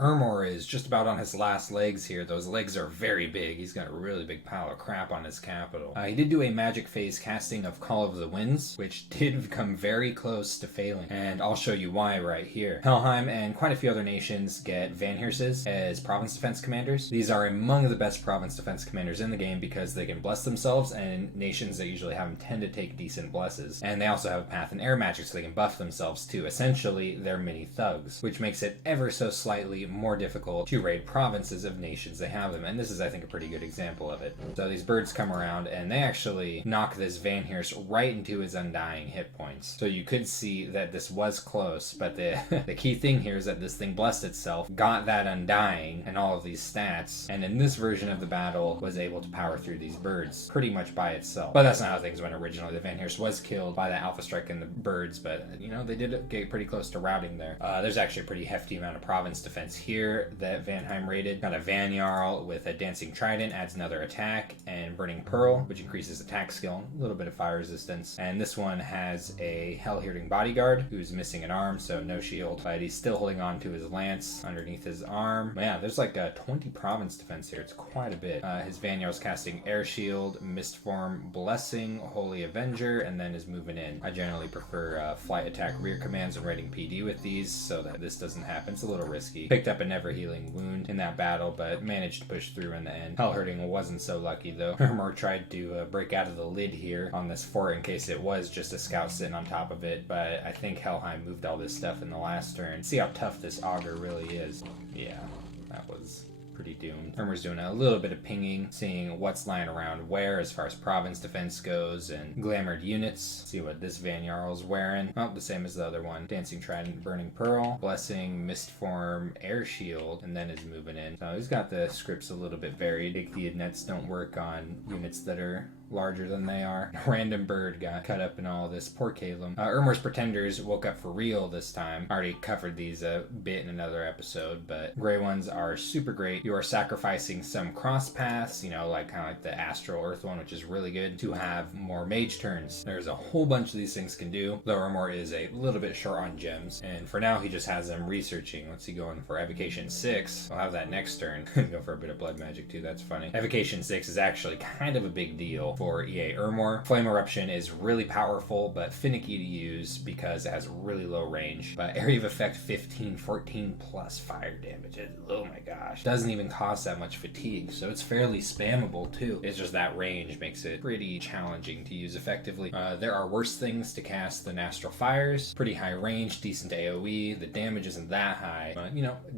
Ermor is just about on his last legs here. Those legs are very big. He's got a really big pile of crap on his capital. He did do a magic phase casting of Call of the Winds, which did come very close to failing. And I'll show you why right here. Helheim and quite a few other nations get Van Heerses as province defense commanders. These are among the best province defense commanders in the game because they can bless themselves, and nations that usually have them tend to take decent blesses. And they also have a path in air magic so they can buff themselves too. Essentially, they're mini thugs, which makes it ever so slightly more difficult to raid provinces of nations they have them, and this is, I think, a pretty good example of it. So these birds come around and they actually knock this Van Heerse right into his undying hit points. So you could see that this was close, but the key thing here is that this thing blessed itself, got that undying and all of these stats, and in this version of the battle was able to power through these birds pretty much by itself. But that's not how things went originally. The Van Heerse was killed by the Alpha Strike and the birds, but they did get pretty close to routing there. There's actually a pretty hefty amount of province defense here that Vanheim raided. Got a Van Jarl with a Dancing Trident, adds another attack, and Burning Pearl, which increases attack skill, a little bit of fire resistance. And this one has a Hell-Hearing Bodyguard who's missing an arm, so no shield, but he's still holding on to his lance underneath his arm. But yeah, there's like a 20 province defense here. It's quite a bit. His Van Jarl's casting Air Shield, Mist Form, Blessing, Holy Avenger, and then is moving in. I generally prefer flight attack rear commands when raiding PD with these so that this doesn't happen. It's a little risky. Picked up a Never Healing Wound in that battle, but managed to push through in the end. Hellhurting wasn't so lucky though. Hermor tried to break out of the lid here on this fort in case it was just a scout sitting on top of it, but I think Helheim moved all this stuff in the last turn. See how tough this auger really is. Yeah, that was pretty doomed. Hermer's doing a little bit of pinging, seeing what's lying around where as far as province defense goes and glamored units. See what this Van Jarl's wearing. Oh, the same as the other one. Dancing Trident, Burning Pearl, Blessing, Mist Form, Air Shield, and then is moving in. So he's got the scripts a little bit varied. Ichthyid nets don't work on units that are larger than they are. A random bird got cut up in all this. Poor Calum. Ermor's Pretenders woke up for real this time. Already covered these a bit in another episode, but gray ones are super great. You are sacrificing some cross paths, like kind of like the Astral Earth one, which is really good to have more mage turns. There's a whole bunch of these things can do, though Ermor is a little bit short on gems, and for now he just has them researching. What's he going for? Evocation 6. I'll have that next turn. Go for a bit of blood magic too, that's funny. Evocation 6 is actually kind of a big deal for EA Ermor. Flame Eruption is really powerful, but finicky to use because it has really low range. But area of effect 15, 14 plus fire damage. Oh my gosh. Doesn't even cost that much fatigue, so it's fairly spammable too. It's just that range makes it pretty challenging to use effectively. There are worse things to cast than Astral Fires. Pretty high range, decent AoE. The damage isn't that high.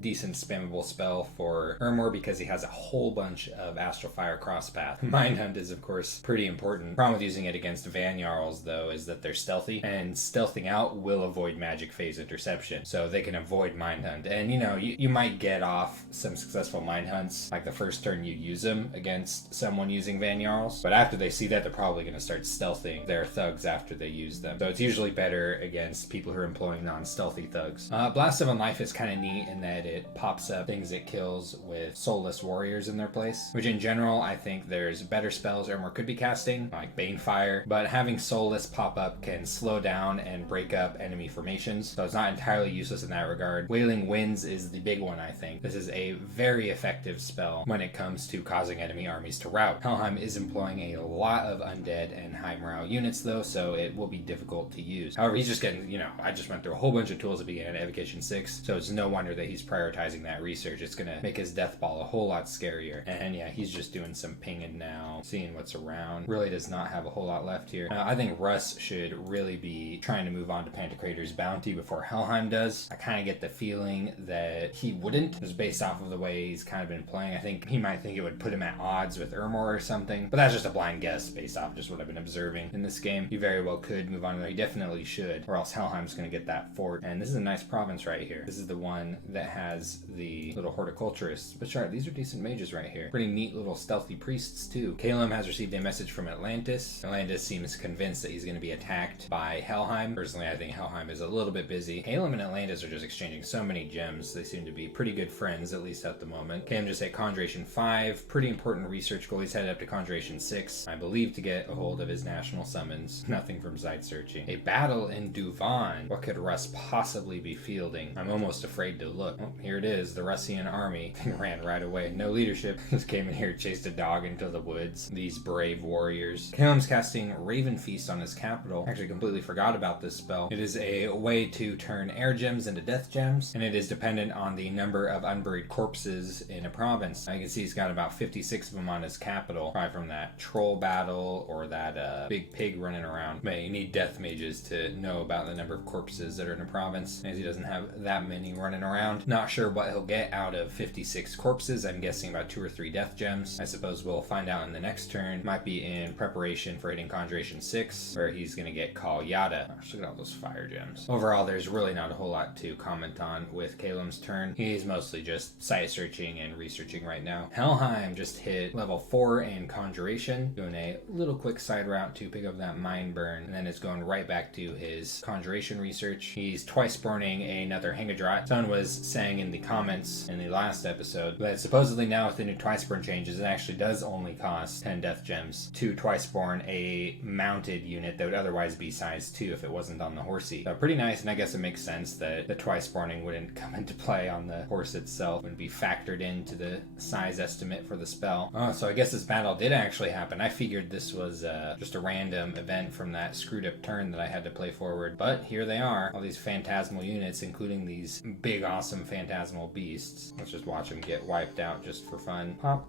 Decent spammable spell for Ermor because he has a whole bunch of Astral Fire crosspath. Mindhunt is of course pretty important. Problem with using it against Van Jarls though is that they're stealthy, and stealthing out will avoid magic phase interception, so they can avoid Mindhunt. And you might get off some successful Mindhunts like the first turn you use them against someone using Van Jarls, but after they see that, they're probably going to start stealthing their thugs after they use them. So it's usually better against people who are employing non-stealthy thugs. Blast of Unlife is kind of neat in that it pops up things it kills with soulless warriors in their place, which in general I think there's better spells Ermor could be casting, like Banefire, but having soulless pop up can slow down and break up enemy formations, so it's not entirely useless in that regard. Wailing Winds is the big one, I think. This is a very effective spell when it comes to causing enemy armies to rout. Helheim is employing a lot of undead and high morale units though, so it will be difficult to use. However, he's just getting, I just went through a whole bunch of tools at the beginning of Evocation 6, so it's no wonder that he's prioritizing that research. It's gonna make his death ball a whole lot scarier. And yeah, he's just doing some pinging now, seeing what's around. Really does not have a whole lot left here. I think Russ should really be trying to move on to Pantocrator's Bounty before Helheim does. I kind of get the feeling that he wouldn't, just based off of the way he's kind of been playing. I think he might think it would put him at odds with Ermor or something, but that's just a blind guess based off just what I've been observing in this game. He very well could move on, though he definitely should, or else Helheim's going to get that fort. And this is a nice province right here. This is the one that has the little horticulturists, but sure, these are decent mages right here. Pretty neat little stealthy priests too. Calum has received a message from Atlantis. Atlantis seems convinced that he's going to be attacked by Helheim. Personally, I think Helheim is a little bit busy. Calum and Atlantis are just exchanging so many gems. They seem to be pretty good friends, at least at the moment. Calum just hit Conjuration 5. Pretty important research goal. He's headed up to Conjuration 6, I believe, to get a hold of his national summons. Nothing from site searching. A battle in Duvan. What could Russ possibly be fielding? I'm almost afraid to look. Oh, here it is. The Russian army ran right away. No leadership. Just came in here, chased a dog into the woods. These brave warriors. Calum's casting Raven Feast on his capital. Actually completely forgot about this spell. It is a way to turn air gems into death gems, and it is dependent on the number of unburied corpses in a province. I can see he's got about 56 of them on his capital, probably from that troll battle or that big pig running around. Man, you need death mages to know about the number of corpses that are in a province, as he doesn't have that many running around. Not sure what he'll get out of 56 corpses. I'm guessing about 2 or 3 death gems. I suppose we'll find out in the next turn. Might be in preparation for hitting Conjuration 6, where he's going to get Call Yada. Gosh, look at all those fire gems. Overall, there's really not a whole lot to comment on with Calum's turn. He's mostly just site searching and researching right now. Helheim just hit level 4 in Conjuration, doing a little quick side route to pick up that Mind Burn, and then it's going right back to his Conjuration research. He's twice burning another Hangedrot. Someone was saying in the comments in the last episode that supposedly now with the new twice burn changes, it actually does only cost 10 death gems to twice burn a mounted unit that would otherwise be size 2 if it wasn't on the horsey. So pretty nice, and I guess it makes sense that the twice burning wouldn't come into play on the horse itself, wouldn't be factored into the size estimate for the spell. Oh, so I guess this battle did actually happen. I figured this was just a random event from that screwed up turn that I had to play forward, but here they are, all these phantasmal units, including these big awesome phantasmal beasts. Let's just watch them get wiped out just for fun. Pop.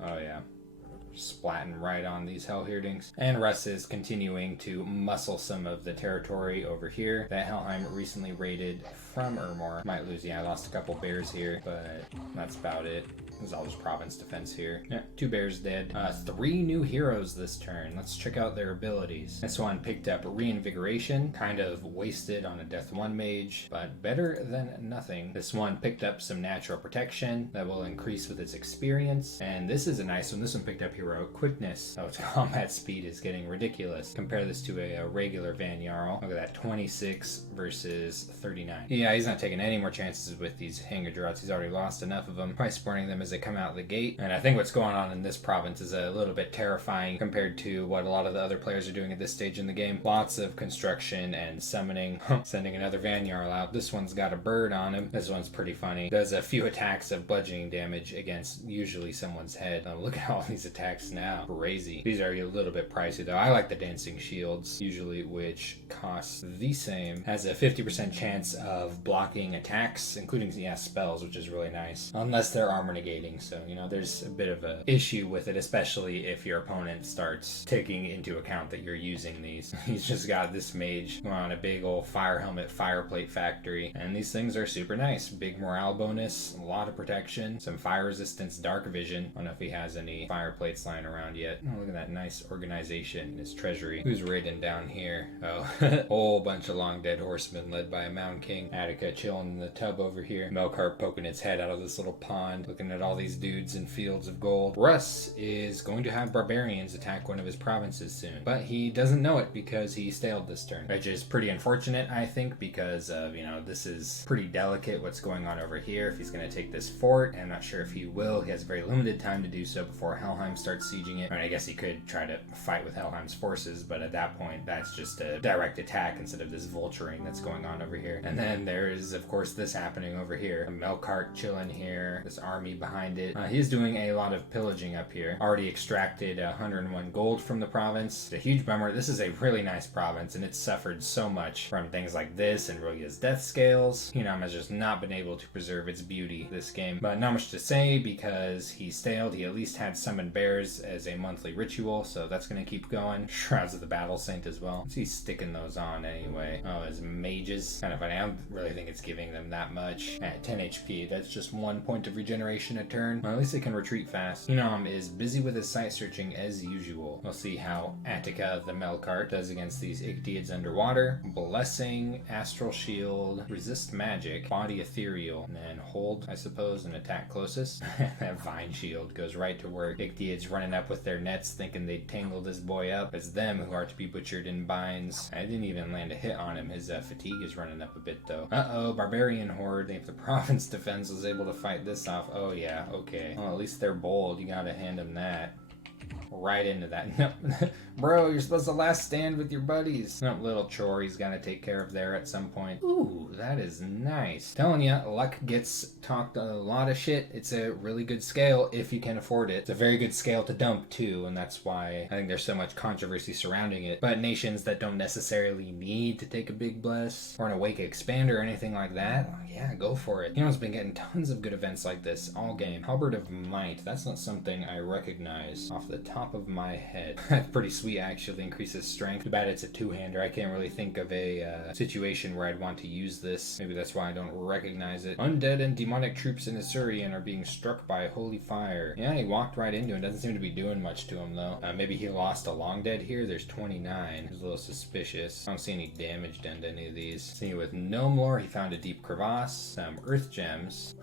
Oh yeah, splatting right on these Hellhirdings. And Russ is continuing to muscle some of the territory over here that Helheim recently raided from Ermor. Might lose, yeah, I lost a couple bears here, but that's about it. There's all this province defense here. Yeah, 2 bears dead. 3 new heroes this turn. Let's check out their abilities. This one picked up Reinvigoration, kind of wasted on a Death 1 mage, but better than nothing. This one picked up some Natural Protection that will increase with its experience, and this is a nice one. This one picked up Heroic Quickness. So its combat speed is getting ridiculous. Compare this to a regular Van Jarl. Look at that, 26 versus 39. Yeah, he's not taking any more chances with these Hangedrots. He's already lost enough of them. Probably spurning them as they come out the gate. And I think what's going on in this province is a little bit terrifying compared to what a lot of the other players are doing at this stage in the game. Lots of construction and summoning. Sending another Van Jarl out. This one's got a bird on him. This one's pretty funny. Does a few attacks of bludgeoning damage against usually someone's head. Look at all these attacks now. Crazy. These are a little bit pricey though. I like the Dancing Shields, usually, which costs the same. Has a 50% chance of blocking attacks, including, yeah, spells, which is really nice. Unless they're armor negating. So, you know, there's a bit of a issue with it, especially if your opponent starts taking into account that you're using these. He's just got this mage going on a big old fire helmet, fireplate factory, and these things are super nice. Big morale bonus, a lot of protection, some fire resistance, dark vision. I don't know if he has any fireplates lying around yet. Oh, look at that nice organization in his treasury. Who's raiding down here? Oh, whole bunch of long dead horsemen led by a Mound King. Attica chilling in the tub over here. Melkart poking its head out of this little pond, looking at all these dudes in fields of gold. Russ is going to have barbarians attack one of his provinces soon, but he doesn't know it because he staled this turn, which is pretty unfortunate, I think, because of, you know, this is pretty delicate what's going on over here. If he's going to take this fort, I'm not sure if he will. He has very limited time to do so before Helheim starts sieging it. I mean, I guess he could try to fight with Helheim's forces, but at that point, that's just a direct attack instead of this vulturing that's going on over here. And then there is, of course, this happening over here. A Melkart chilling here, this army behind it. He's doing a lot of pillaging up here. Already extracted 101 gold from the province. It's a huge bummer. This is a really nice province, and it's suffered so much from things like this and Rilia's death scales. Hinam has just not been able to preserve its beauty this game. But not much to say because he staled. He at least had summoned bears as a monthly ritual, so that's going to keep going. Shrouds of the Battle Saint as well. What's he sticking those on anyway? Oh, his mages. Kind of funny. I don't really think it's giving them that much. At 10 HP, that's just 1 point of regeneration a turn. Well, at least it can retreat fast. Hinam is busy with his site searching as usual. We'll see how Attica the Melkart does against these Ichthyids underwater. Blessing, Astral Shield, Resist Magic, Body Ethereal, and then hold, I suppose, and attack closest. That Vine Shield goes right to work. Ichthyids Maids running up with their nets thinking they'd tangled this boy up. It's them who are to be butchered in binds. I didn't even land a hit on him. His fatigue is running up a bit though. Uh-oh, barbarian horde. If the province defense was able to fight this off. Oh yeah, okay. Well, at least they're bold. You gotta hand them that. Right into that. No, bro, you're supposed to last stand with your buddies. No, little chore he's got to take care of there at some point. Ooh, that is nice. Telling ya, luck gets talked a lot of shit. It's a really good scale if you can afford it. It's a very good scale to dump too, and that's why I think there's so much controversy surrounding it. But nations that don't necessarily need to take a big bless or an awake expander or anything like that, well, yeah, go for it. You know, it's been getting tons of good events like this all game. Halberd of Might, that's not something I recognize off the top of my head. That's pretty sweet, actually. Increases strength. Too bad it's a two-hander. I can't really think of a situation where I'd want to use this. Maybe that's why I don't recognize it. Undead and demonic troops in Assyrian are being struck by holy fire. Yeah, he walked right into it. Doesn't seem to be doing much to him, though. Maybe he lost a long dead here. There's 29. It's a little suspicious. I don't see any damage done to any of these. See, with Gnome Lore, he found a deep crevasse, some earth gems.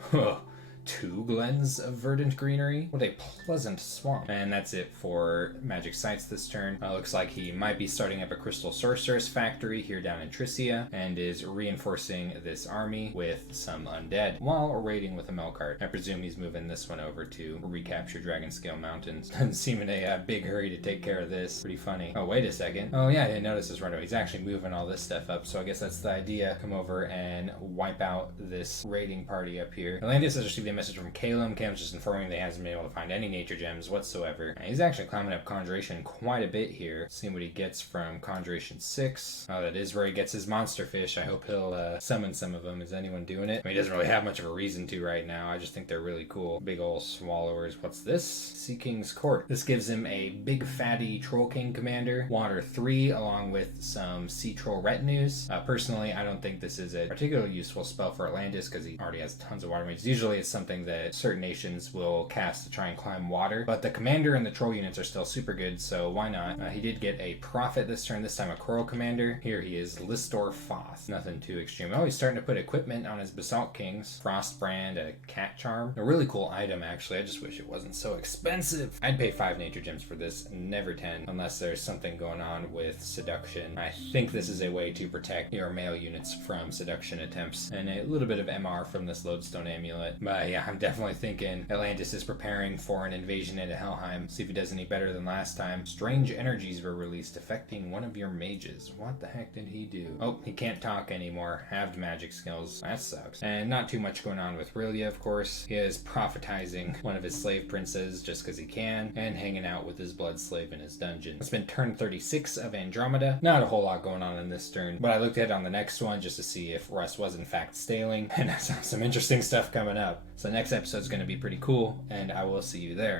2 glens of verdant greenery. What a pleasant swamp. And that's it for magic sites this turn. Looks like he might be starting up a crystal sorceress factory here down in Tricia and is reinforcing this army with some undead while raiding with a Melkart. I presume he's moving this one over to recapture Dragonscale Mountains. Doesn't seem in a big hurry to take care of this. Pretty funny. Oh, wait a second. Oh yeah, I didn't notice this right away. He's actually moving all this stuff up, so I guess that's the idea. Come over and wipe out this raiding party up here. Atlantis has received a message from Calum. Calum's just informing that he hasn't been able to find any nature gems whatsoever. And he's actually climbing up Conjuration quite a bit here. Seeing what he gets from Conjuration 6. Oh, that is where he gets his monster fish. I hope he'll summon some of them. Is anyone doing it? I mean, he doesn't really have much of a reason to right now. I just think they're really cool. Big ol' swallowers. What's this? Sea King's Court. This gives him a big fatty Troll King commander. Water 3 along with some Sea Troll retinues. Personally, I don't think this is a particularly useful spell for Atlantis because he already has tons of water mages. Usually it's something that certain nations will cast to try and climb water, but the commander and the troll units are still super good, so why not? He did get a prophet this turn, this time a coral commander. Here he is, Listor Foth. Nothing too extreme. Oh, he's starting to put equipment on his Basalt Kings. Frostbrand, a cat charm. A really cool item, actually. I just wish it wasn't so expensive. I'd pay 5 nature gems for this, never 10, unless there's something going on with seduction. I think this is a way to protect your male units from seduction attempts, and a little bit of MR from this lodestone amulet. But yeah, I'm definitely thinking Atlantis is preparing for an invasion into Helheim. See if he does any better than last time. Strange energies were released affecting one of your mages. What the heck did he do? Oh, he can't talk anymore. Halved magic skills. That sucks. And not too much going on with Rilia, of course. He is prophetizing one of his slave princes just because he can, and hanging out with his blood slave in his dungeon. It's been turn 36 of Andromeda. Not a whole lot going on in this turn, but I looked ahead on the next one just to see if Russ was in fact staling, and I saw some interesting stuff coming up. So the next episode's going to be pretty cool, and I will see you there.